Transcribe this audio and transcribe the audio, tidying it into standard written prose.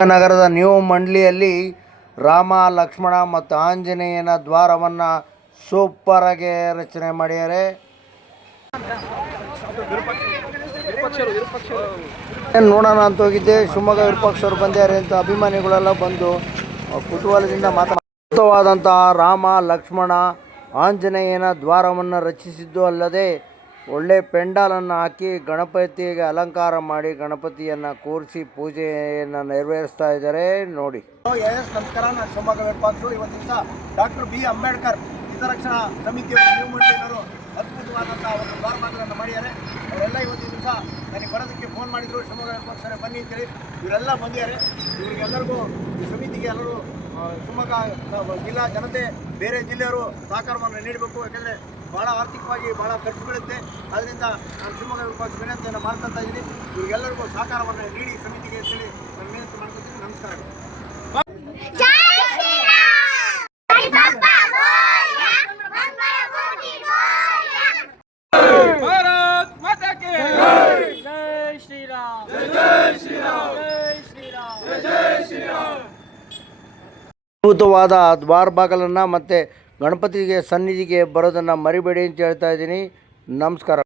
ನಗರದ ನ್ಯೂ ಮಂಡ್ಲಿಯಲ್ಲಿ ರಾಮ ಲಕ್ಷ್ಮಣ ಮತ್ತು ಆಂಜನೇಯನ ದ್ವಾರವನ್ನು ಸೂಪರಾಗಿ ರಚನೆ ಮಾಡ್ಯಾರೆ. ನೋಡೋಣ ಅಂತ ಹೋಗಿದ್ದೆ. ಶಿವಮೊಗ್ಗ ವಿರೂಪಾಕ್ಷರು ಬಂದ್ಯಾರೆ ಅಂತ ಅಭಿಮಾನಿಗಳೆಲ್ಲ ಬಂದು ಕುತೂಹಲದಿಂದ ಮಾತಾಡುವಂತಹ ರಾಮ ಲಕ್ಷ್ಮಣ ಆಂಜನೇಯನ ದ್ವಾರವನ್ನು ರಚಿಸಿದ್ದು ಅಲ್ಲದೆ ಒಳ್ಳೆ ಪೆಂಡಾಲನ್ನು ಹಾಕಿ ಗಣಪತಿಗೆ ಅಲಂಕಾರ ಮಾಡಿ ಗಣಪತಿಯನ್ನು ಕೂರಿಸಿ ಪೂಜೆಯನ್ನು ನೆರವೇರಿಸ್ತಾ ಇದ್ದಾರೆ ನೋಡಿ. ನಮಸ್ಕಾರ, ನಾನು ಶಿವಮೊಗ್ಗ ವಿರೂಪಾಕ್ಷರು. ಇವತ್ತಿನ ಡಾಕ್ಟರ್ ಬಿ ಅಂಬೇಡ್ಕರ್ ಹಿತರಕ್ಷಣಾ ಸಮಿತಿಯ ನ್ಯೂ ಮಂಡ್ಲಿಯವರು ಅದ್ಭುತವಾದಂತಹ ಒಂದು ದ್ವಾರಗಳನ್ನು ಮಾಡಿದ್ದಾರೆ. ಅವರೆಲ್ಲ ಇವತ್ತಿನ ದಿವಸ ನನಗೆ ಬರೋದಕ್ಕೆ ಫೋನ್ ಮಾಡಿದ್ರು, ಶಿವಮೊಗ್ಗ ವಿರೂಪಾಕ್ಷರೇ ಬನ್ನಿ ಅಂತೇಳಿ. ಇವರೆಲ್ಲ ಬಂದಿದ್ದಾರೆ. ಇವರಿಗೆಲ್ಲರಿಗೂ ಈ ಸಮಿತಿಗೆ ಎಲ್ಲರೂ ಶಿವಮೊಗ್ಗ ಜಿಲ್ಲಾ ಜನತೆ, ಬೇರೆ ಜಿಲ್ಲೆಯವರು ಸಹಕಾರವನ್ನು ನೀಡಬೇಕು. ಯಾಕೆಂದರೆ ಭಾಳ ಆರ್ಥಿಕವಾಗಿ ಭಾಳ ಖರ್ಚು ಬೀಳುತ್ತೆ. ಅದರಿಂದ ನಾನು ಶಿವಮೊಗ್ಗ ವಿರೂಪಾಕ್ಷ ವಿನಂತಿಯನ್ನು ಮಾಡ್ಕೊತಾ ಇದ್ದೀನಿ. ಇವರಿಗೆಲ್ಲರಿಗೂ ಸಹಕಾರವನ್ನು ನೀಡಿ ಸಮಿತಿಗೆ ಅಂತೇಳಿ ನಾನು ವಿನಂತಿ ಮಾಡ್ಕೊತೀನಿ. ನಮಸ್ಕಾರ. ಅದ್ಭುತವಾದ ದ್ವಾರ ಬಾಗಿಲನ್ನು ಮತ್ತು ಗಣಪತಿಗೆ ಸನ್ನಿಧಿಗೆ ಬರೋದನ್ನು ಮರಿಬೇಡಿ ಅಂತ ಹೇಳ್ತಾ ಇದ್ದೀನಿ. ನಮಸ್ಕಾರ.